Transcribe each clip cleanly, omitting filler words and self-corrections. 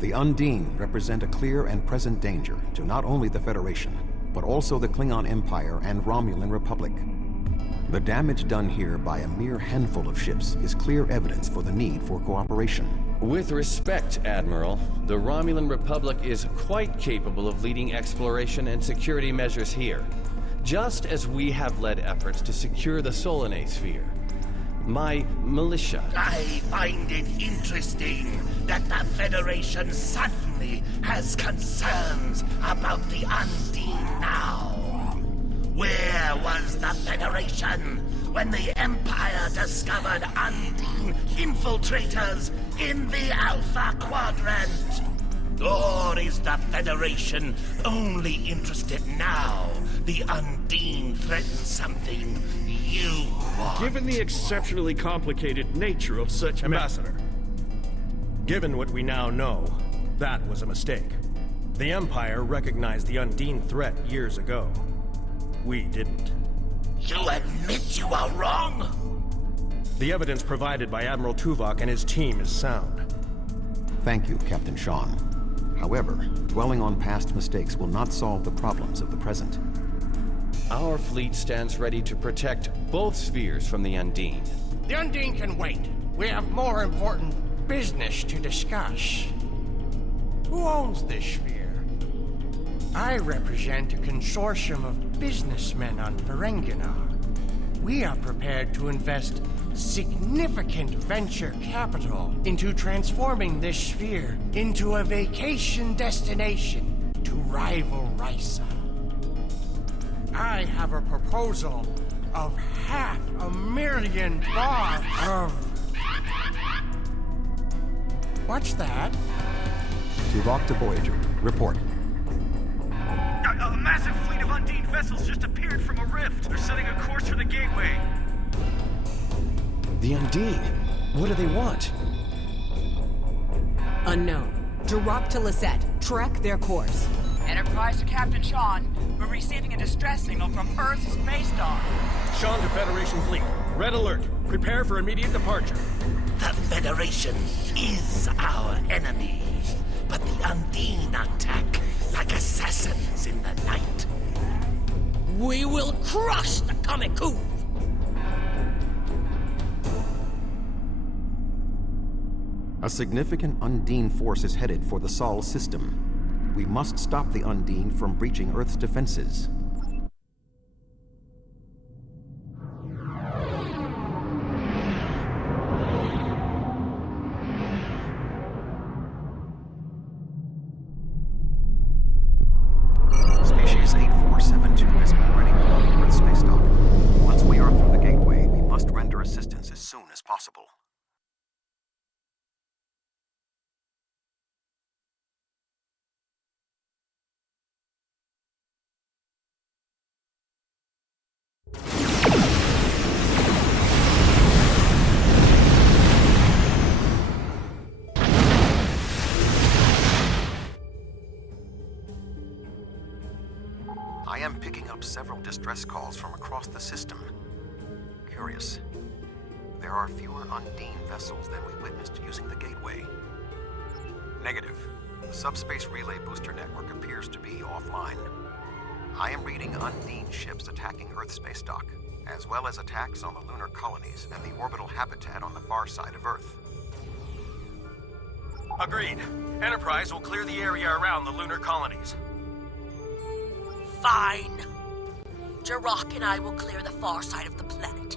The Undine represent a clear and present danger to not only the Federation, but also the Klingon Empire and Romulan Republic. The damage done here by a mere handful of ships is clear evidence for the need for cooperation. With respect, Admiral, the Romulan Republic is quite capable of leading exploration and security measures here, just as we have led efforts to secure the Solanae sphere. My militia... I find it interesting that the Federation suddenly has concerns about the Undine now. Where was the Federation when the Empire discovered Undine infiltrators in the Alpha Quadrant? Or is the Federation only interested now the Undine threatens something you want? Given the exceptionally complicated nature of such Ambassador, given what we now know, that was a mistake. The Empire recognized the Undine threat years ago. We didn't. You admit you are wrong? The evidence provided by Admiral Tuvok and his team is sound. Thank you, Captain Sean. However, dwelling on past mistakes will not solve the problems of the present. Our fleet stands ready to protect both spheres from the Undine. The Undine can wait. We have more important business to discuss. Who owns this sphere? I represent a consortium of businessmen on Ferenginar. We are prepared to invest significant venture capital into transforming this sphere into a vacation destination to rival Risa. I have a proposal of $500,000 of... What's that? Tuvok to Voyager. Report. A massive fleet of Undine vessels just appeared from a rift. They're setting a course for the Gateway. The Undine? What do they want? Unknown. Drop to Lisette. Track their course. Enterprise to Captain Sean. We're receiving a distress signal from Earth's space dock. Sean to Federation Fleet. Red alert. Prepare for immediate departure. The Federation is our enemy, but the Undine attack like assassins in the night. We will crush the Kamiku! A significant Undine force is headed for the Sol system. We must stop the Undine from breaching Earth's defenses. Species 8472 has been ready to leave Earth space dock. Once we are through the gateway, we must render assistance as soon as possible. I am picking up several distress calls from across the system. Curious. There are fewer Undine vessels than we witnessed using the gateway. Negative. The subspace relay booster network appears to be offline. I am reading Undine ships attacking Earth space dock, as well as attacks on the lunar colonies and the orbital habitat on the far side of Earth. Agreed. Enterprise will clear the area around the lunar colonies. Fine. Jirok and I will clear the far side of the planet.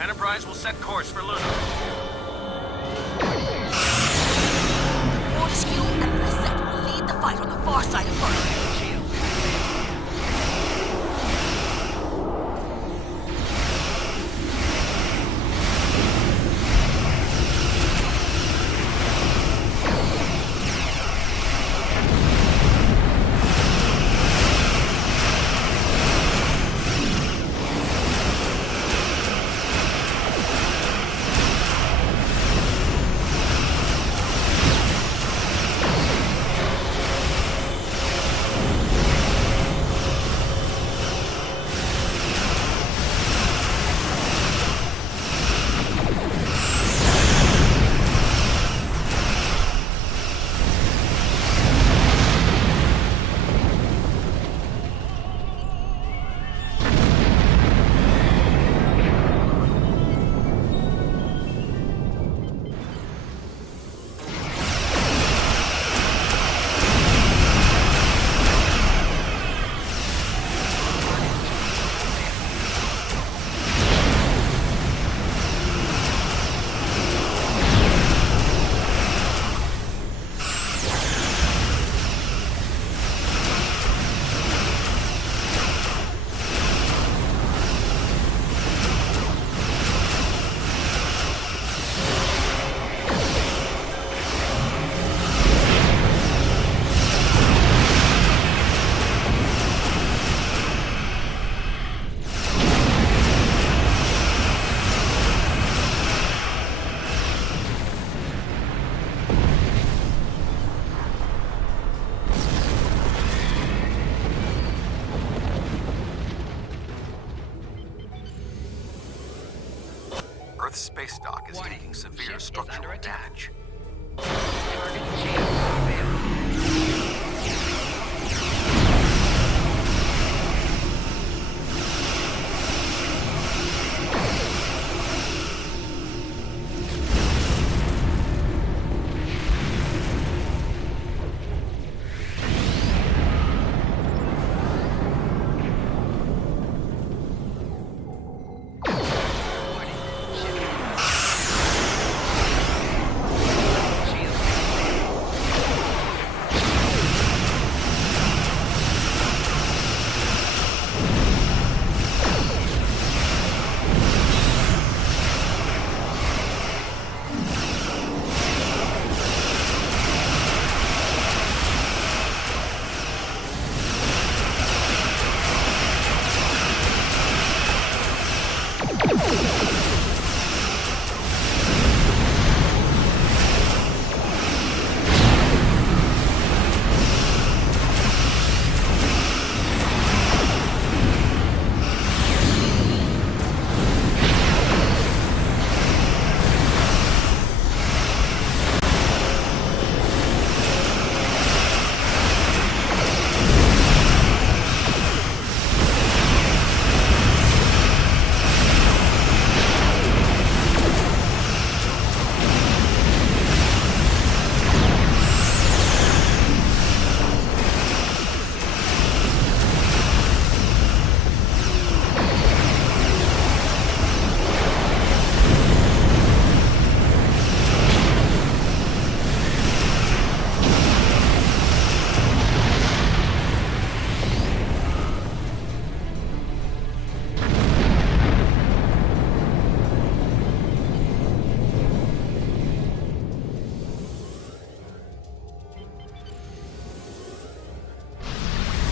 Enterprise will set course for Luna. Fortescue and Lisette will lead the fight on the far side of Earth. Earth's space dock is taking severe structural damage. Target shield available.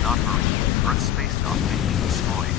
Not hurry. Earth's space dock may be destroyed.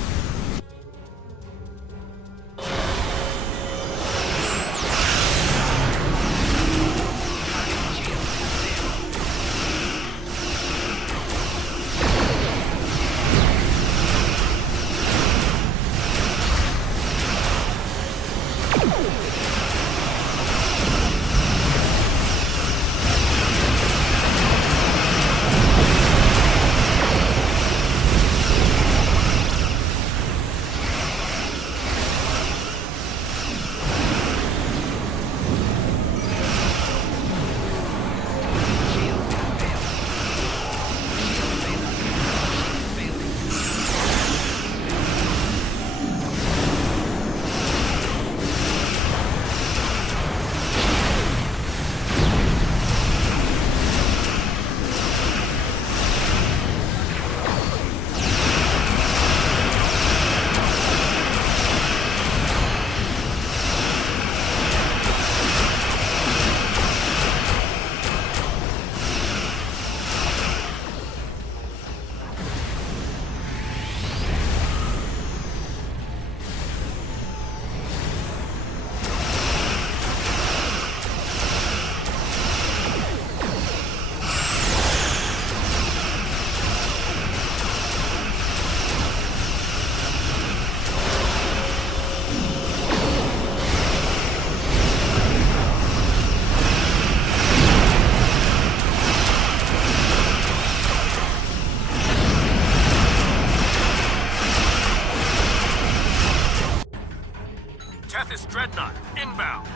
Tethys Dreadnought, inbound!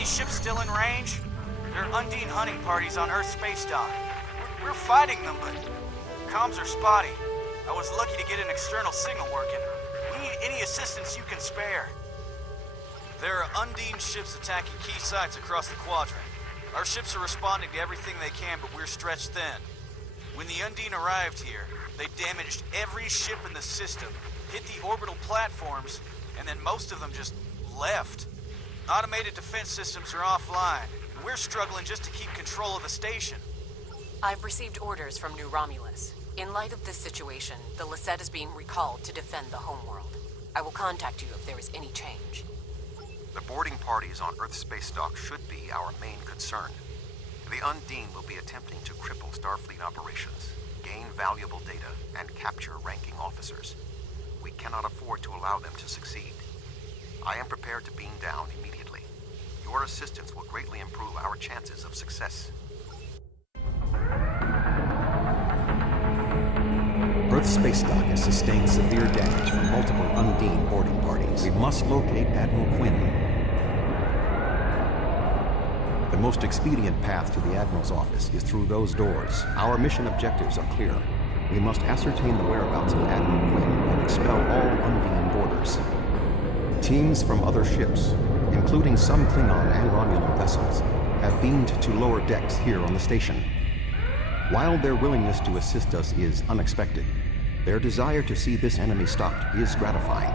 Any ships still in range? There are Undine hunting parties on Earth space dock. We're fighting them, but comms are spotty. I was lucky to get an external signal working. We need any assistance you can spare. There are Undine ships attacking key sites across the quadrant. Our ships are responding to everything they can, but we're stretched thin. When the Undine arrived here, they damaged every ship in the system, hit the orbital platforms, and then most of them just left. Automated defense systems are offline, and we're struggling just to keep control of the station. I've received orders from New Romulus. In light of this situation, the Lisette is being recalled to defend the homeworld. I will contact you if there is any change. The boarding parties on Earth space dock should be our main concern. The Undine will be attempting to cripple Starfleet operations, gain valuable data, and capture ranking officers. We cannot afford to allow them to succeed. I am prepared to beam down immediately. Your assistance will greatly improve our chances of success. Earth space dock has sustained severe damage from multiple Undine boarding parties. We must locate Admiral Quinn. The most expedient path to the Admiral's office is through those doors. Our mission objectives are clear. We must ascertain the whereabouts of Admiral Quinn and expel all Undine boarders. Teams from other ships, including some Klingon and Romulan vessels, have beamed to lower decks here on the station. While their willingness to assist us is unexpected, their desire to see this enemy stopped is gratifying.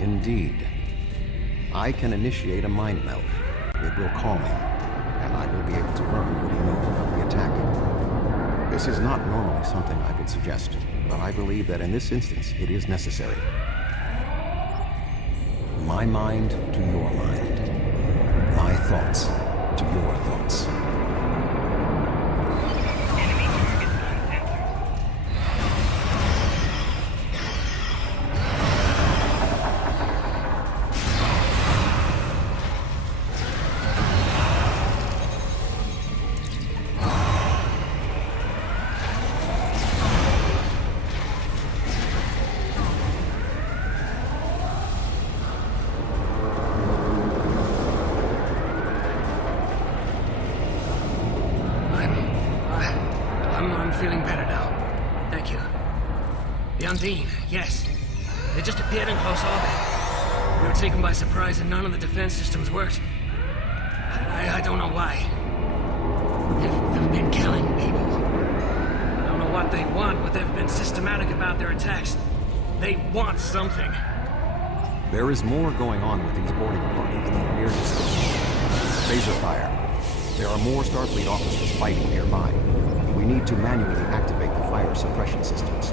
Indeed. I can initiate a mind meld. It will calm him, and I will be able to learn what he knows about the attack. This is not normally something I would suggest, but I believe that in this instance it is necessary. My mind to your mind. My thoughts to your thoughts. Yes. They just appeared in close orbit. We were taken by surprise and none of the defense systems worked. I don't know why. They've been killing people. I don't know what they want, but they've been systematic about their attacks. They want something. There is more going on with these boarding parties than mere discussion. Phaser fire. There are more Starfleet officers fighting nearby. We need to manually activate the fire suppression systems.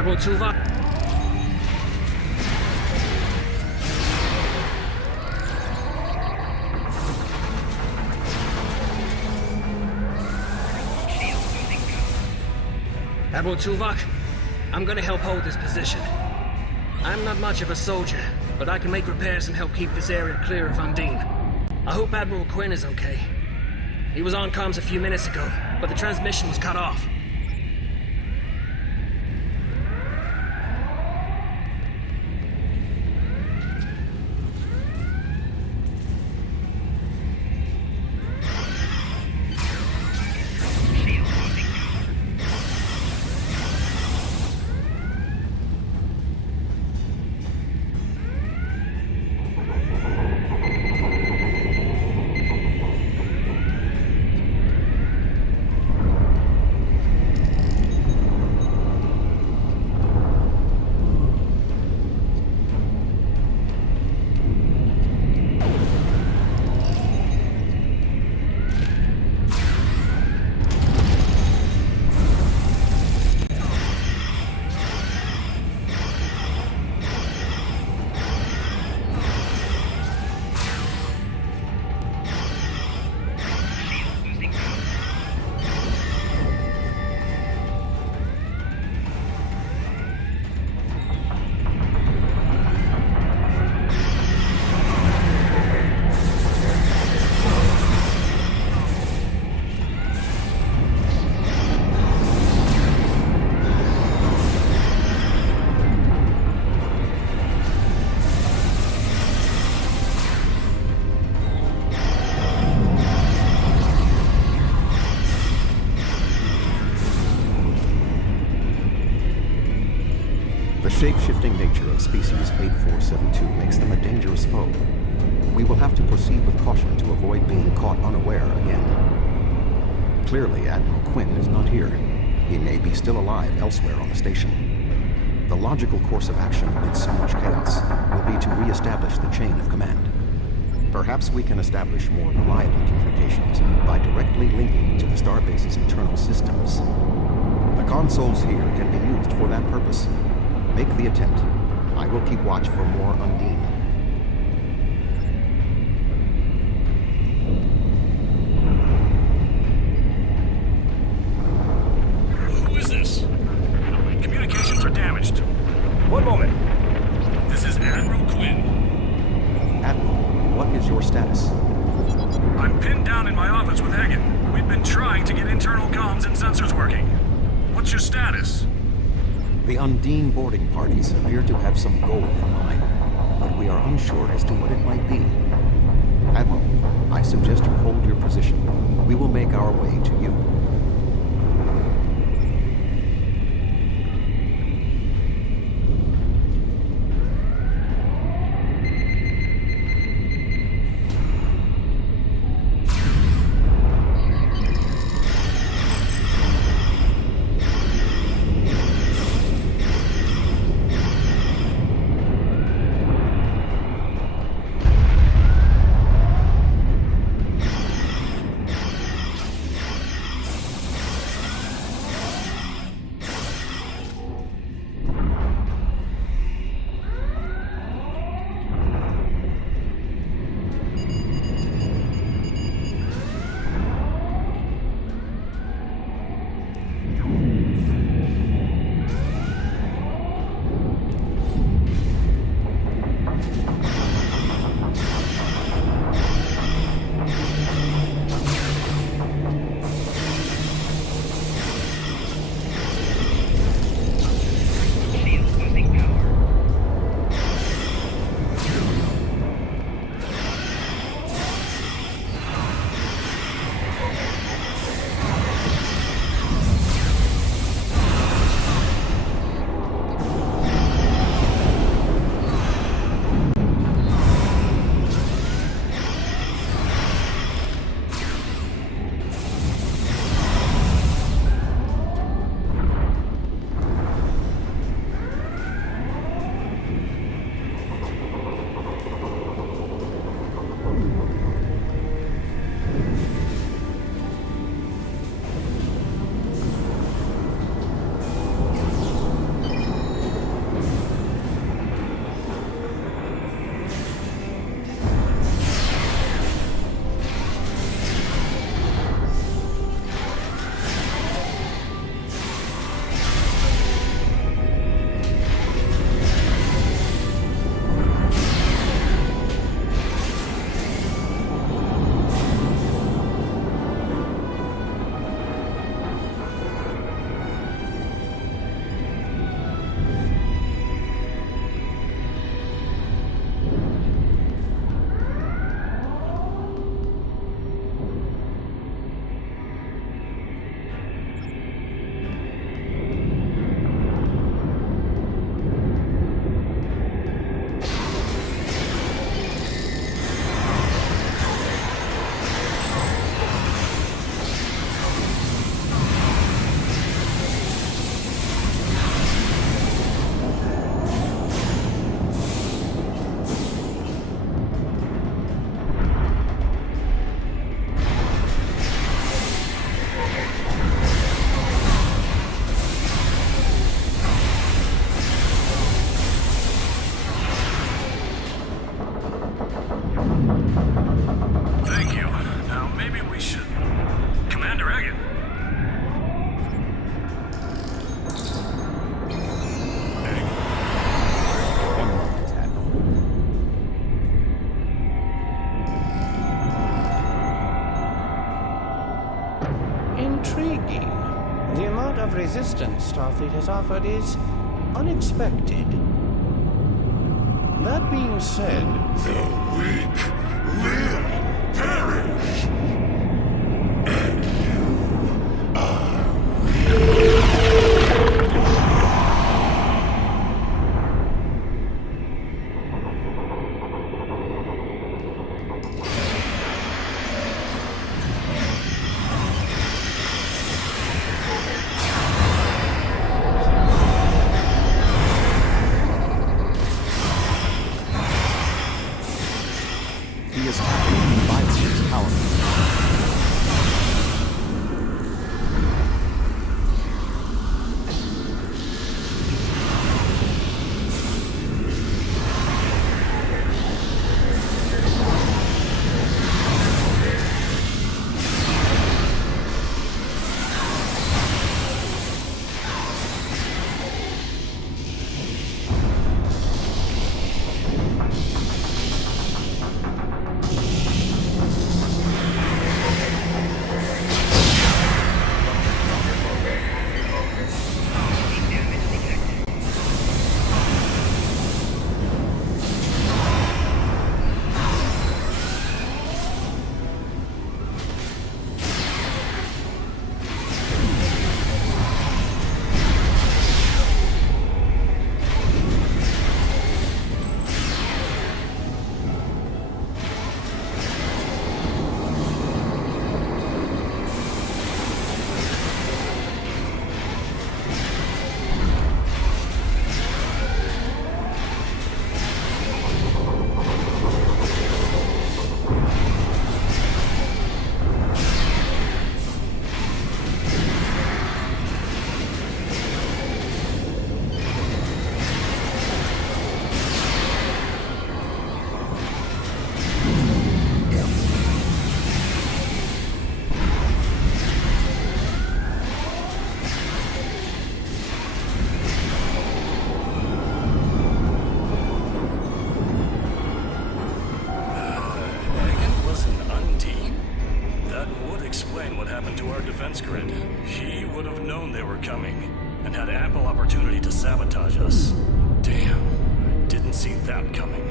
Admiral Tuvok? Admiral Tuvok, I'm gonna help hold this position. I'm not much of a soldier, but I can make repairs and help keep this area clear of Undine. I hope Admiral Quinn is okay. He was on comms a few minutes ago, but the transmission was cut off. The shape-shifting nature of species 8472 makes them a dangerous foe. We will have to proceed with caution to avoid being caught unaware again. Clearly, Admiral Quinn is not here. He may be still alive elsewhere on the station. The logical course of action amid so much chaos will be to re-establish the chain of command. Perhaps we can establish more reliable communications by directly linking to the Starbase's internal systems. The consoles here can be used for that purpose. Make the attempt. I will keep watch for more Undine. Who is this? Communications are damaged. One moment. This is Admiral Quinn. Admiral, what is your status? I'm pinned down in my office with Hagen. We've been trying to get internal comms and sensors working. What's your status? The Undine boarding parties appear to have some goal in mind, but we are unsure as to what it might be. Admiral, I suggest you hold your position. We will make our way to you. Intriguing. The amount of resistance Starfleet has offered is unexpected. That being said... The weak will perish. And you are weak. He is tapping Vibrator's power. defense grid. He would have known they were coming, and had ample opportunity to sabotage us. Damn, I didn't see that coming.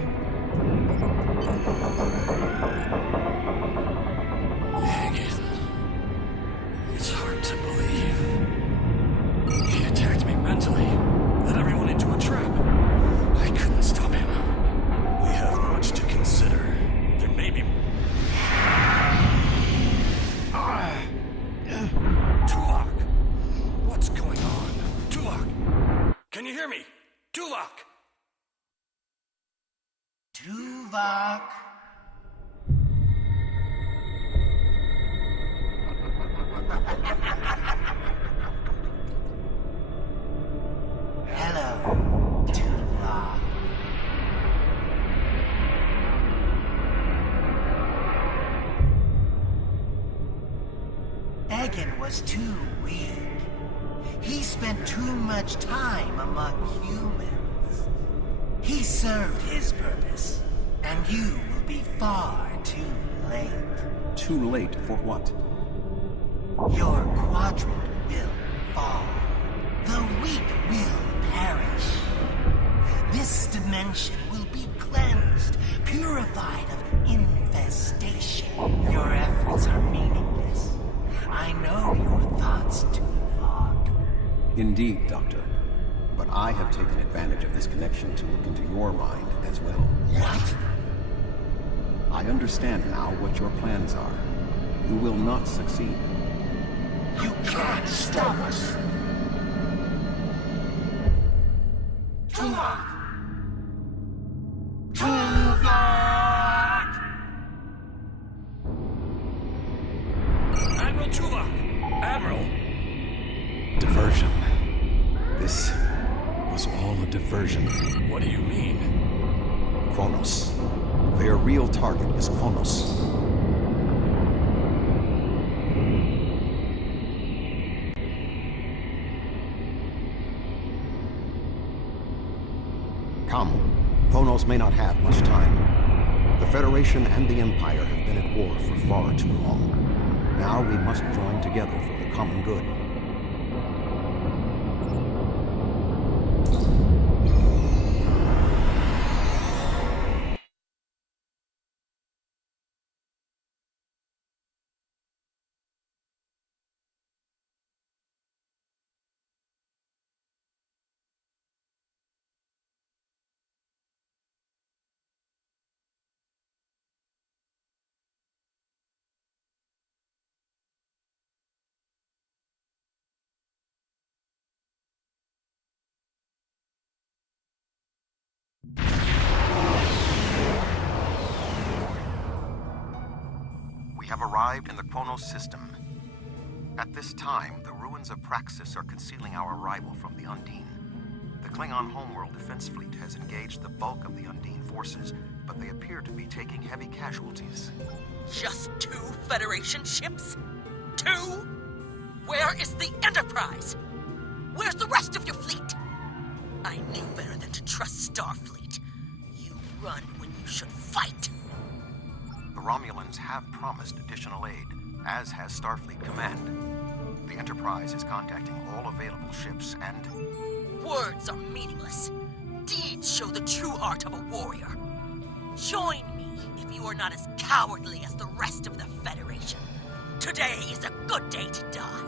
Hagen. It's hard to believe. He attacked me mentally, led everyone into a trap. I couldn't stop him. We have much to consider. There may be... Tuvok! What's going on? Tuvok! Can you hear me? Tuvok! Tuvok! Hello, Tuvok. Egan was too weak. He spent too much time among humans. He served his purpose, and you will be far too late. Too late for what? Your quadrant will fall. The weak will perish. This dimension will be cleansed, purified of infestation. Your efforts are meaningless. I know your thoughts, Tuvok. Indeed, Doctor. But I have taken advantage of this connection to look into your mind as well. What? I understand now what your plans are. You will not succeed. You can't stop us! Tuvok! Tuvok! Admiral Tuvok! Admiral! Diversion. This was all a diversion. What do you mean? Kronos. Their real target is Kronos. Come. Kronos may not have much time. The Federation and the Empire have been at war for far too long. Now we must join together for the common good. We have arrived in the Kronos system. At this time, the ruins of Praxis are concealing our arrival from the Undine. The Klingon homeworld defense fleet has engaged the bulk of the Undine forces, but they appear to be taking heavy casualties. Just 2 Federation ships? 2? Where is the Enterprise? Where's the rest of your fleet? I knew better than to trust Starfleet. You run when you should fight. The Romulans have promised additional aid, as has Starfleet Command. The Enterprise is contacting all available ships and... Words are meaningless. Deeds show the true heart of a warrior. Join me if you are not as cowardly as the rest of the Federation. Today is a good day to die.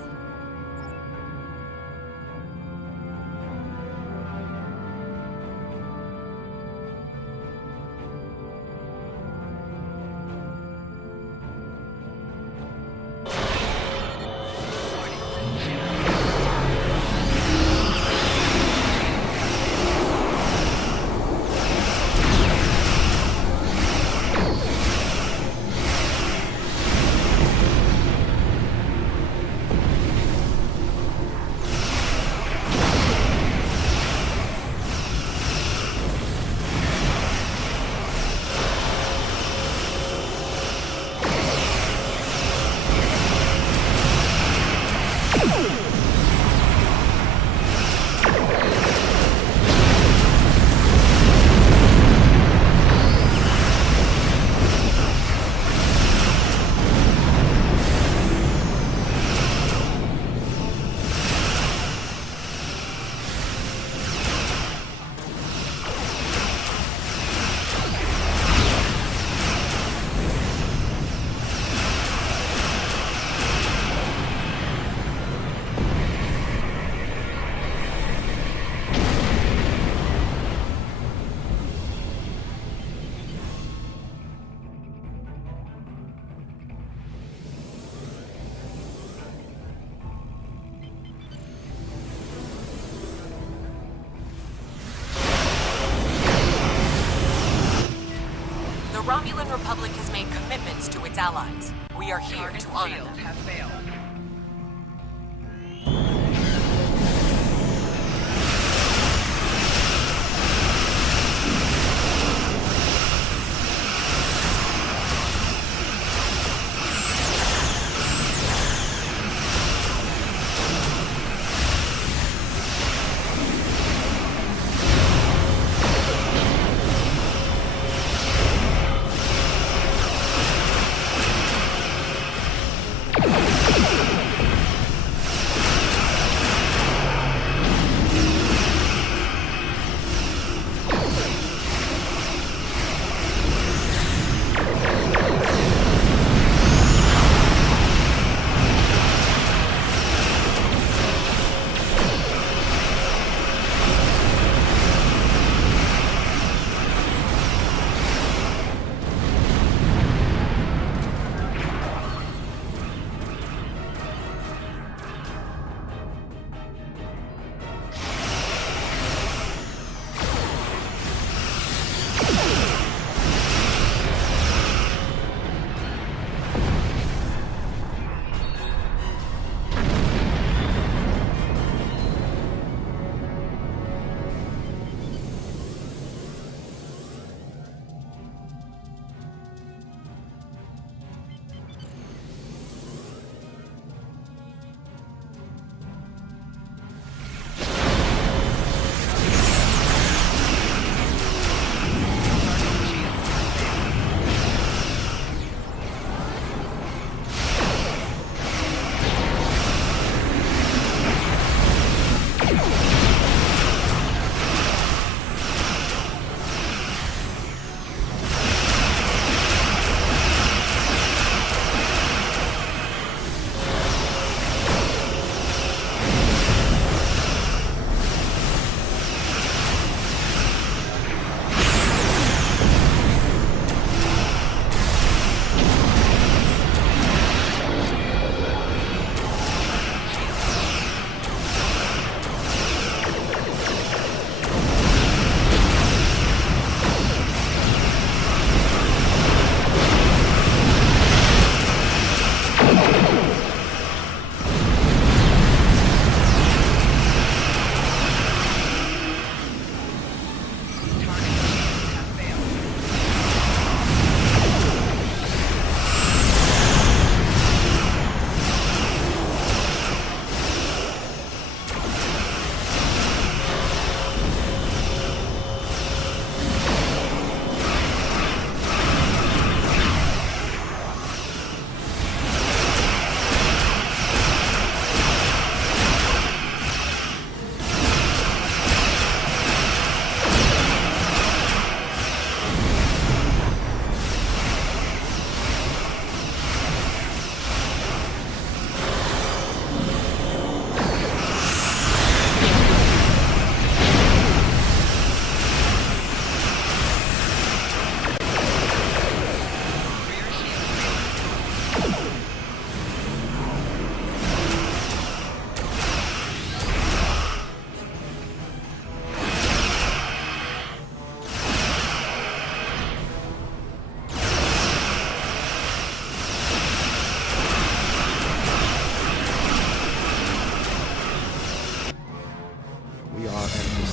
The Romulan Republic has made commitments to its allies. We are here to honor them. Have failed.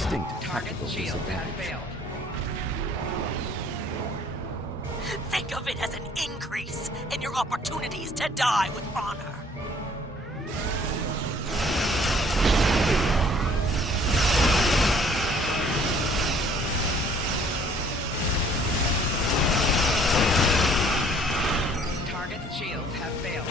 distinct tactical disadvantage. Think of it as an increase in your opportunities to die with honor. Target's shields have failed.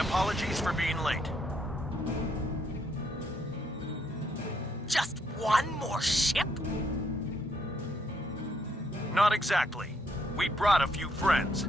Apologies for being late. Just one more ship? Not exactly. We brought a few friends.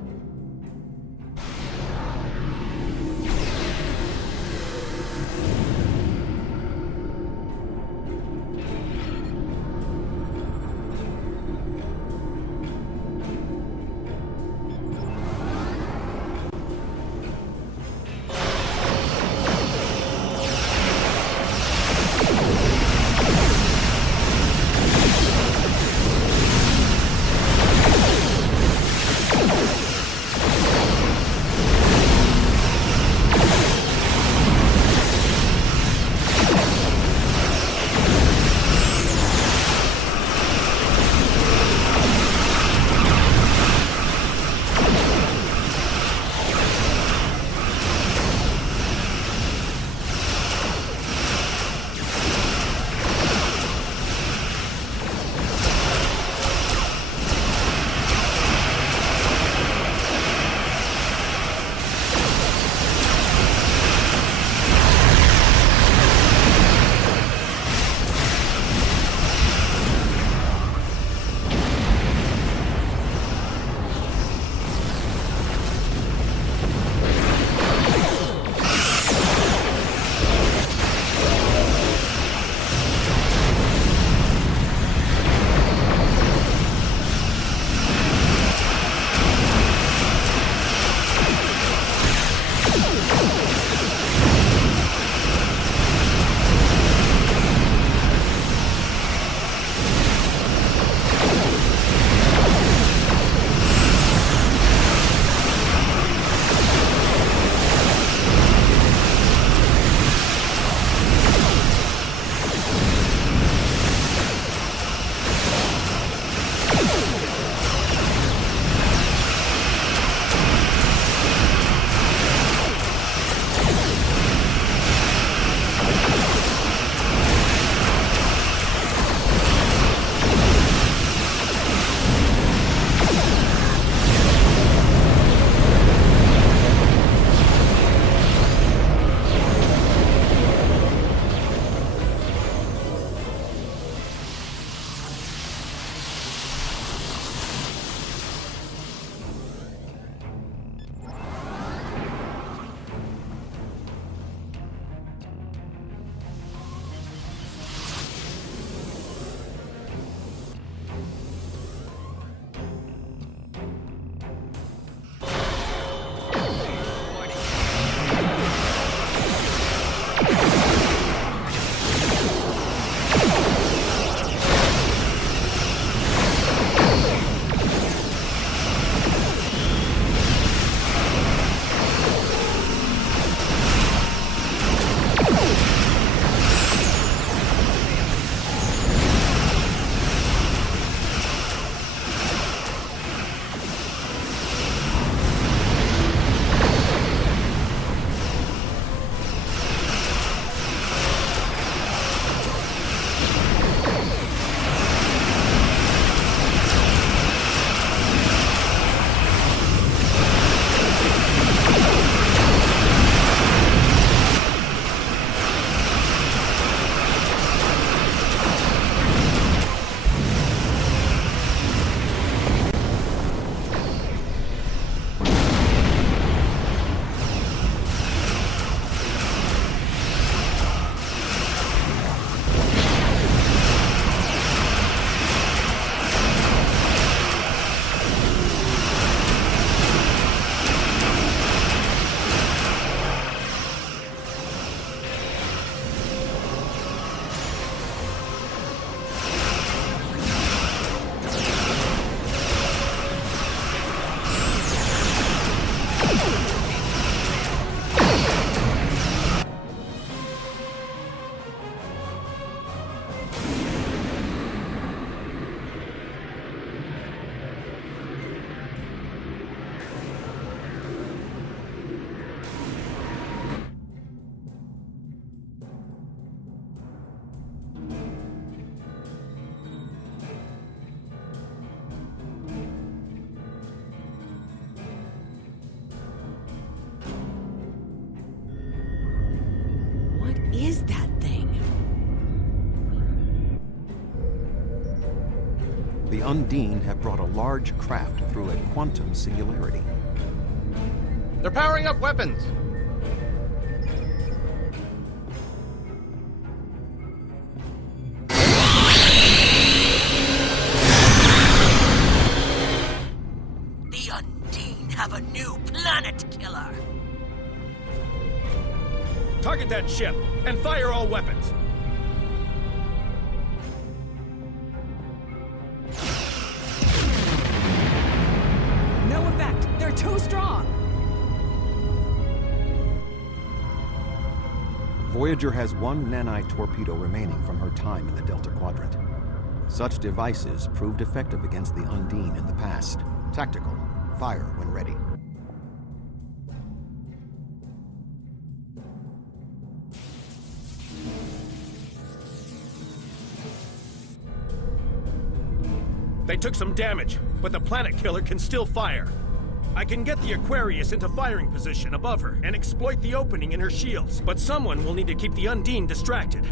The Undine have brought a large craft through a quantum singularity. They're powering up weapons! The Undine have a new planet killer! Target that ship, and fire all weapons! No effect. They're too strong. Voyager has one nanite torpedo remaining from her time in the Delta Quadrant. Such devices proved effective against the Undine in the past. Tactical. Fire when ready. They took some damage, but the planet killer can still fire. I can get the Aquarius into firing position above her and exploit the opening in her shields, but someone will need to keep the Undine distracted.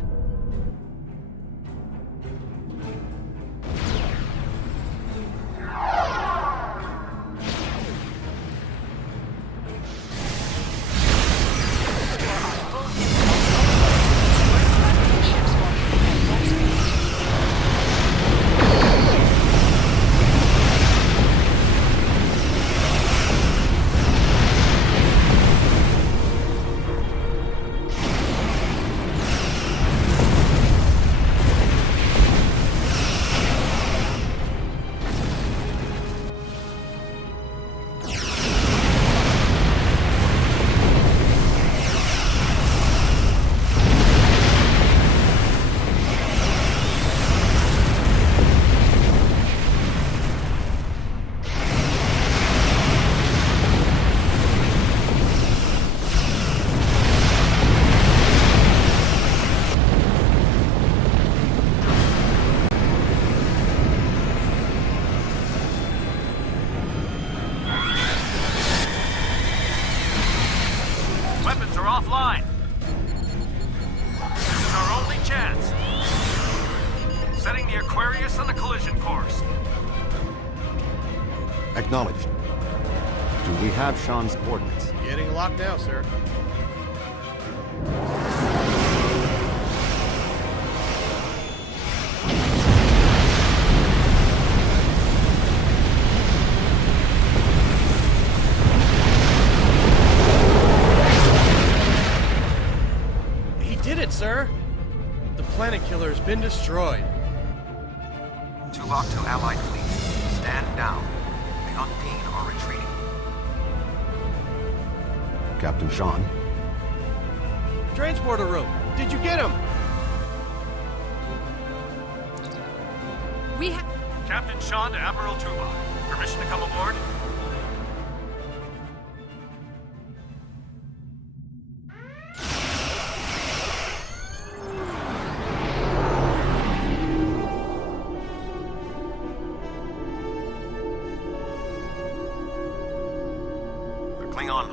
Offline. This is our only chance. Setting the Aquarius on a collision course. Acknowledged. Do we have Sean's coordinates? Getting locked now, sir. Sir, the planet killer has been destroyed. Tuvok to Allied fleet. Stand down. The Undine are retreating. Captain Sean. Transporter room. Did you get him? We have... Captain Sean to Admiral Tuvok. Permission to come aboard?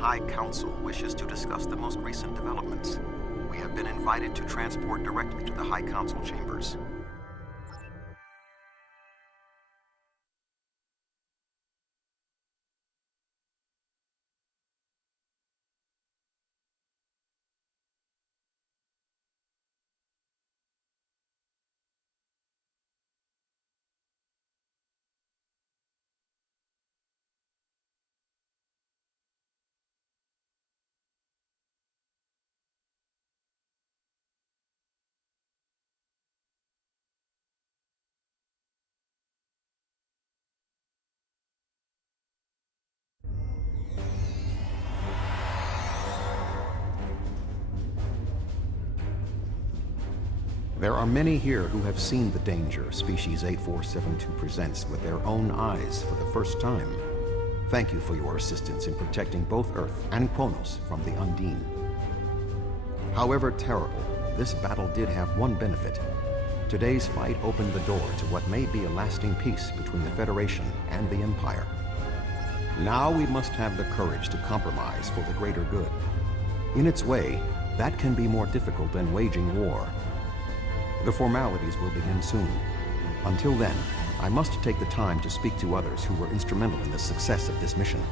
High Council wishes to discuss the most recent developments. We have been invited to transport directly to the High Council chambers. There are many here who have seen the danger Species 8472 presents with their own eyes for the first time. Thank you for your assistance in protecting both Earth and Kronos from the Undine. However terrible, this battle did have one benefit. Today's fight opened the door to what may be a lasting peace between the Federation and the Empire. Now we must have the courage to compromise for the greater good. In its way, that can be more difficult than waging war. The formalities will begin soon. Until then, I must take the time to speak to others who were instrumental in the success of this mission.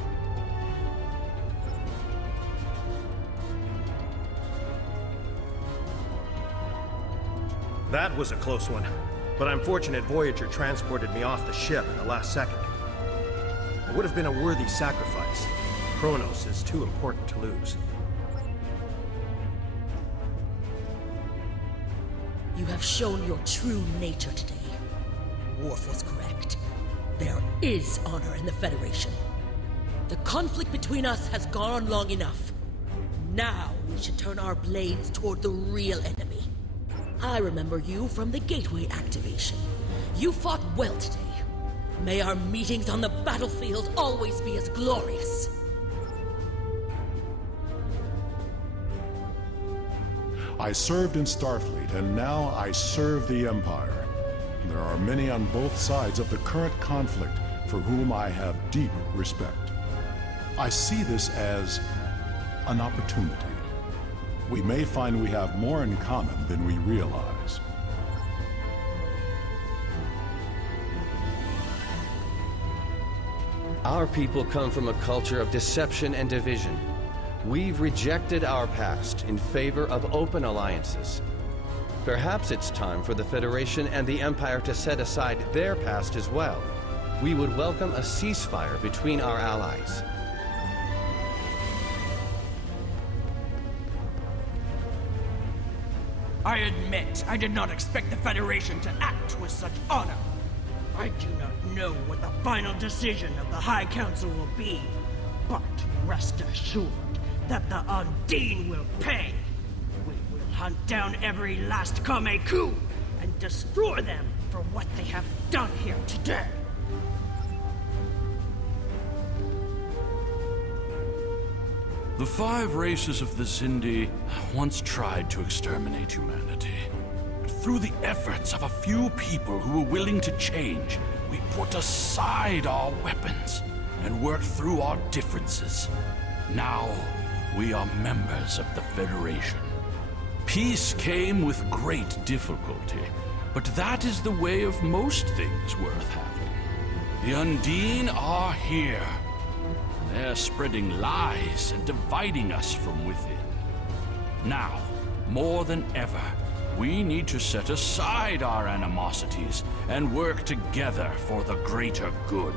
That was a close one. But I'm fortunate Voyager transported me off the ship in the last second. It would have been a worthy sacrifice. Kronos is too important to lose. You have shown your true nature today. Worf was correct. There is honor in the Federation. The conflict between us has gone on long enough. Now we should turn our blades toward the real enemy. I remember you from the Gateway activation. You fought well today. May our meetings on the battlefield always be as glorious. I served in Starfleet, and now I serve the Empire. There are many on both sides of the current conflict for whom I have deep respect. I see this as an opportunity. We may find we have more in common than we realize. Our people come from a culture of deception and division. We've rejected our past in favor of open alliances. Perhaps it's time for the Federation and the Empire to set aside their past as well. We would welcome a ceasefire between our allies. I admit, I did not expect the Federation to act with such honor. I do not know what the final decision of the High Council will be, but rest assured that the Undine will pay. We will hunt down every last Kameku and destroy them for what they have done here today. The 5 races of the Xindi once tried to exterminate humanity. But through the efforts of a few people who were willing to change, we put aside our weapons and worked through our differences. Now, we are members of the Federation. Peace came with great difficulty, but that is the way of most things worth having. The Undine are here. They're spreading lies and dividing us from within. Now, more than ever, we need to set aside our animosities and work together for the greater good.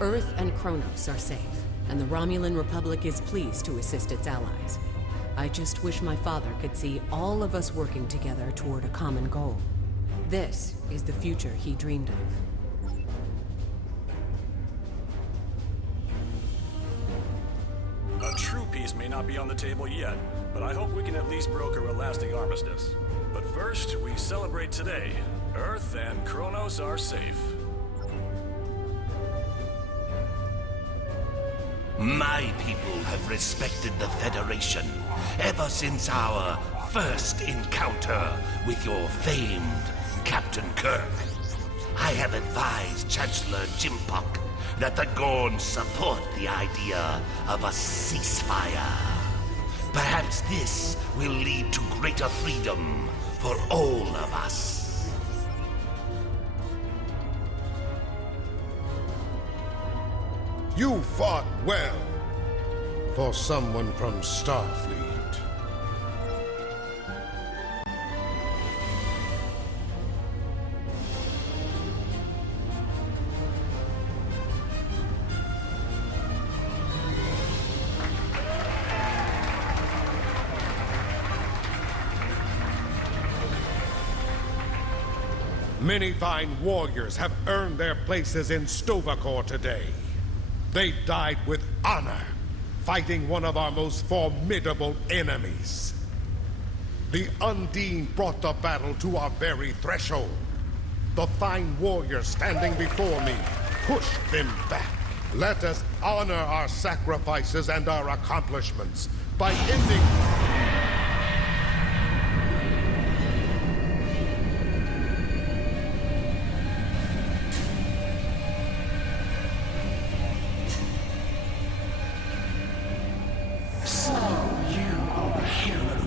Earth and Kronos are safe, and the Romulan Republic is pleased to assist its allies. I just wish my father could see all of us working together toward a common goal. This is the future he dreamed of. A true peace may not be on the table yet, but I hope we can at least broker a lasting armistice. But first, we celebrate today. Earth and Kronos are safe. My people have respected the Federation ever since our first encounter with your famed Captain Kirk. I have advised Chancellor Jimpock that the Gorn support the idea of a ceasefire. Perhaps this will lead to greater freedom for all of us. You fought well for someone from Starfleet. Many fine warriors have earned their places in Sto-vo-kor today. They died with honor, fighting one of our most formidable enemies. The Undine brought the battle to our very threshold. The fine warriors standing before me pushed them back. Let us honor our sacrifices and our accomplishments by ending...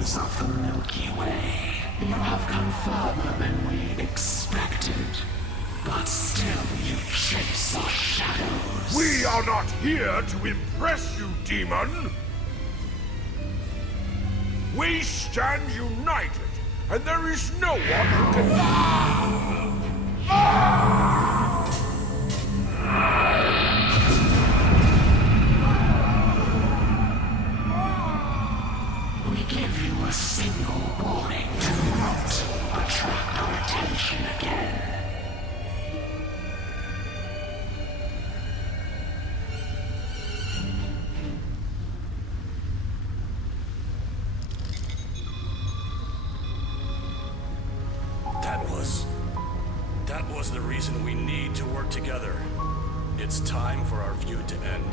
Masters of the Milky Way, you have come further than we expected. But still you chase our shadows. We are not here to impress you, demon! We stand united, and there is no one who can... We give you a single warning. Do not attract our attention again. That was the reason we need to work together. It's time for our feud to end.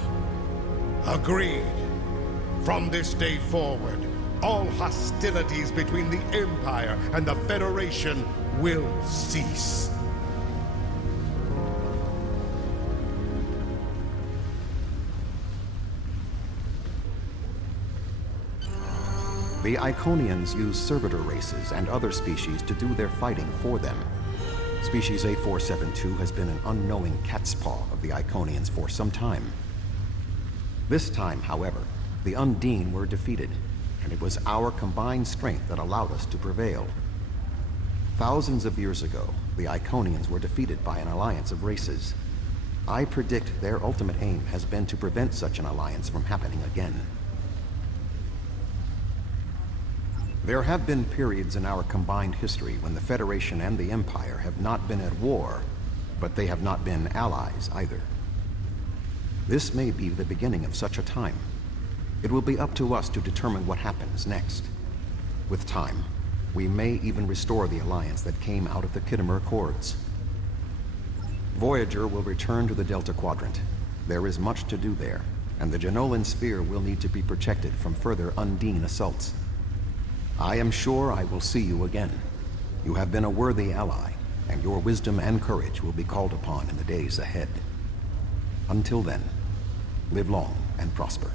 Agreed. From this day forward, all hostilities between the Empire and the Federation will cease. The Iconians use servitor races and other species to do their fighting for them. Species A472 has been an unknowing cat's paw of the Iconians for some time. This time, however, the Undine were defeated, and it was our combined strength that allowed us to prevail. Thousands of years ago, the Iconians were defeated by an alliance of races. I predict their ultimate aim has been to prevent such an alliance from happening again. There have been periods in our combined history when the Federation and the Empire have not been at war, but they have not been allies either. This may be the beginning of such a time. It will be up to us to determine what happens next. With time, we may even restore the alliance that came out of the Khitomer Accords. Voyager will return to the Delta Quadrant. There is much to do there, and the Jenolan Sphere will need to be protected from further Undine assaults. I am sure I will see you again. You have been a worthy ally, and your wisdom and courage will be called upon in the days ahead. Until then, live long and prosper.